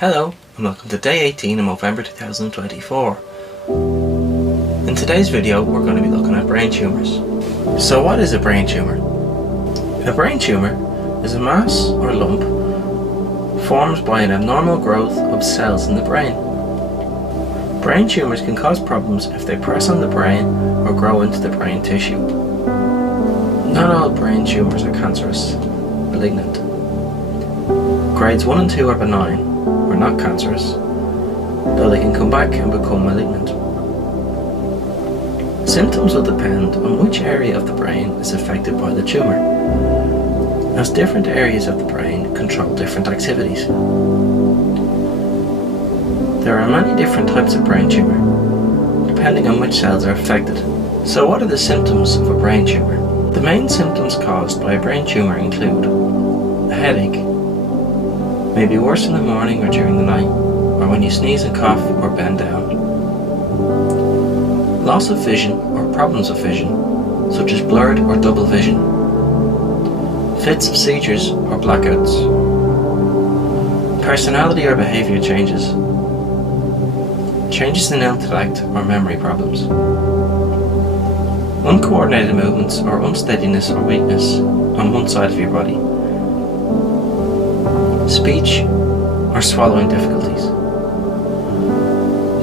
Hello and welcome to day 18 of Movember 2024. In today's video we're going to be looking at brain tumours. So what is a brain tumour? A brain tumour is a mass or lump formed by an abnormal growth of cells in the brain. Brain tumours can cause problems if they press on the brain or grow into the brain tissue. Not all brain tumours are cancerous, malignant. Grades 1 and 2 are benign, or not cancerous, though they can come back and become malignant. Symptoms will depend on which area of the brain is affected by the tumour, as different areas of the brain control different activities. There are many different types of brain tumour, depending on which cells are affected. So what are the symptoms of a brain tumour? The main symptoms caused by a brain tumour include a headache, may be worse in the morning or during the night, or when you sneeze and cough or bend down. Loss of vision or problems of vision, such as blurred or double vision. Fits of seizures or blackouts. Personality or behaviour changes. Changes in intellect or memory problems. Uncoordinated movements or unsteadiness or weakness on one side of your body. Speech or swallowing difficulties.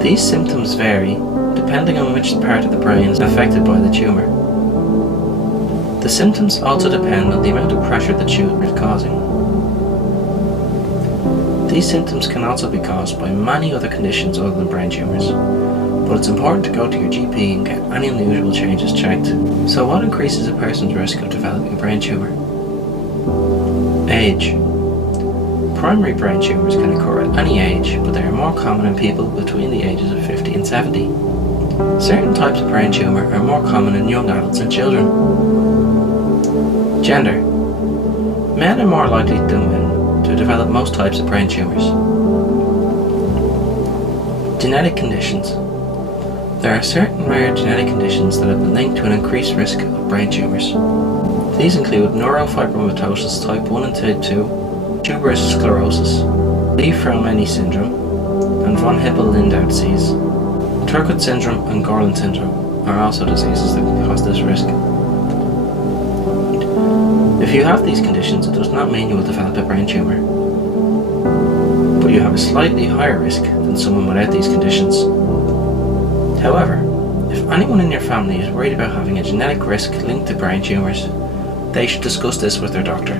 These symptoms vary depending on which part of the brain is affected by the tumour. The symptoms also depend on the amount of pressure the tumour is causing. These symptoms can also be caused by many other conditions other than brain tumours, but it's important to go to your GP and get any unusual changes checked. So what increases a person's risk of developing a brain tumour? Age. Primary brain tumours can occur at any age, but they are more common in people between the ages of 50 and 70. Certain types of brain tumour are more common in young adults and children. Gender. Men are more likely than women to develop most types of brain tumours. Genetic conditions. There are certain rare genetic conditions that have been linked to an increased risk of brain tumours. These include neurofibromatosis type 1 and type 2, tuberous sclerosis, Lee-Fraumeni syndrome, and von Hippel-Lindau disease. Turcot syndrome and Gorlin syndrome are also diseases that can cause this risk. If you have these conditions, it does not mean you will develop a brain tumour, but you have a slightly higher risk than someone without these conditions. However, if anyone in your family is worried about having a genetic risk linked to brain tumours, they should discuss this with their doctor.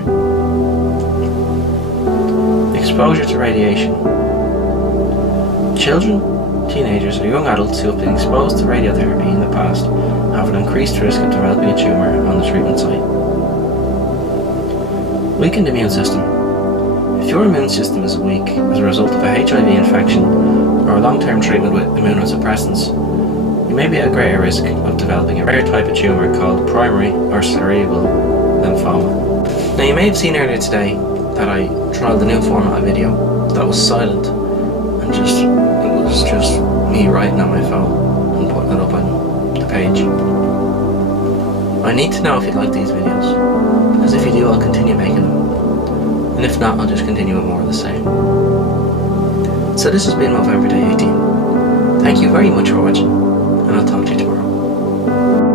Exposure to radiation. Children, teenagers or young adults who have been exposed to radiotherapy in the past have an increased risk of developing a tumour on the treatment site. Weakened immune system. If your immune system is weak as a result of a HIV infection or a long-term treatment with immunosuppressants, you may be at greater risk of developing a rare type of tumour called primary or cerebral lymphoma. Now you may have seen earlier today that I tried the new format of video that was silent and it was just me writing on my phone and putting it up on the page. I need to know if you'd like these videos, because if you do I'll continue making them, and if not I'll just continue with more of the same. So this has been Movember Day 18. Thank you very much for watching, and I'll talk to you tomorrow.